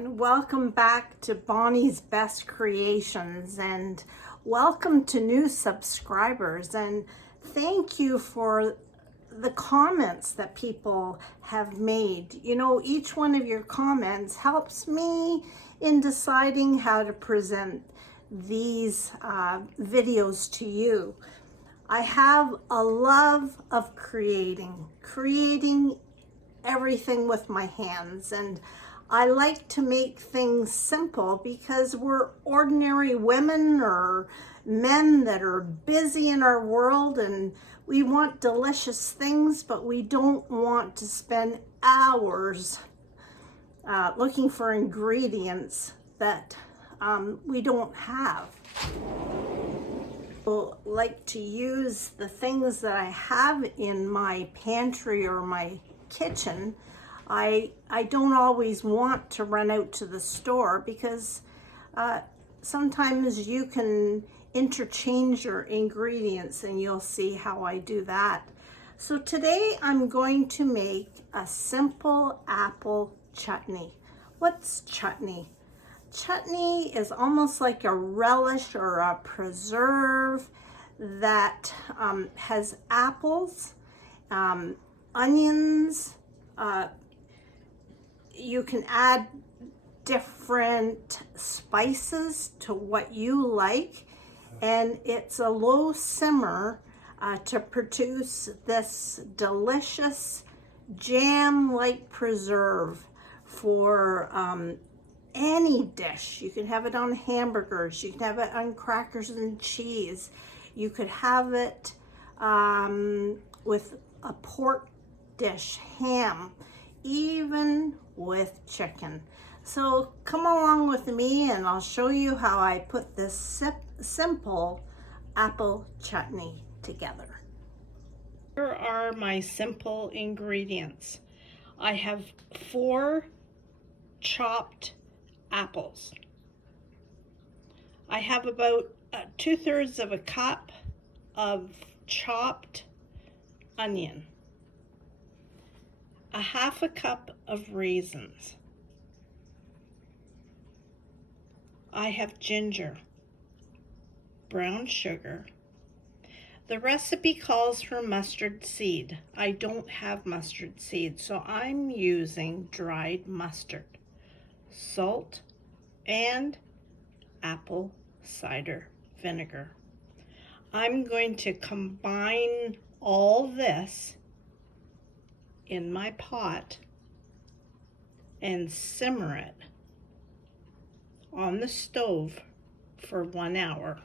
Welcome back to Bonnie's Best Creations, and welcome to new subscribers, and thank you for the comments that people have made. You know, each one of your comments helps me in deciding how to present these videos to you. I have a love of creating everything with my hands, and I like to make things simple because we're ordinary women or men that are busy in our world, and we want delicious things, but we don't want to spend hours looking for ingredients that we don't have. I like to use the things that I have in my pantry or my kitchen. I don't always want to run out to the store because sometimes you can interchange your ingredients, and you'll see how I do that. So today I'm going to make a simple apple chutney. What's chutney? Chutney is almost like a relish or a preserve that has apples, onions. You can add different spices to what you like, and it's a low simmer to produce this delicious jam-like preserve for any dish. You can have it on hamburgers, you can have it on crackers and cheese, you could have it with a pork dish, ham, even with chicken. So come along with me and I'll show you how I put this simple apple chutney together. Here are my simple ingredients. I have 4 chopped apples. I have about 2/3 of a cup of chopped onion, a 1/2 cup of raisins. I have ginger, brown sugar. The recipe calls for mustard seed. I don't have mustard seed, so I'm using dried mustard, salt, and apple cider vinegar. I'm going to combine all this in my pot and simmer it on the stove for 1 hour.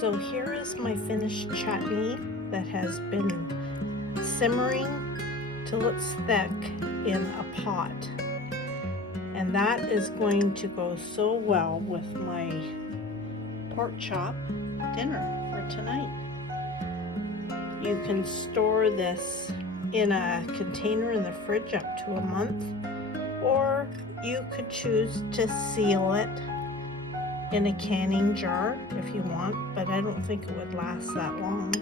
So here is my finished chutney that has been simmering till it's thick in a pot. And that is going to go so well with my pork chop dinner for tonight. You can store this in a container in the fridge up to a month, or you could choose to seal it in a canning jar if you want, but I don't think it would last that long.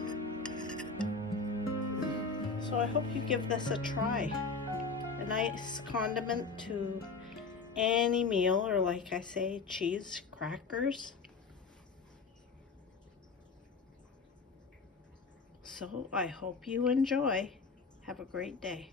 So I hope you give this a try. A nice condiment to any meal, or like I say, cheese, crackers. So I hope you enjoy. Have a great day.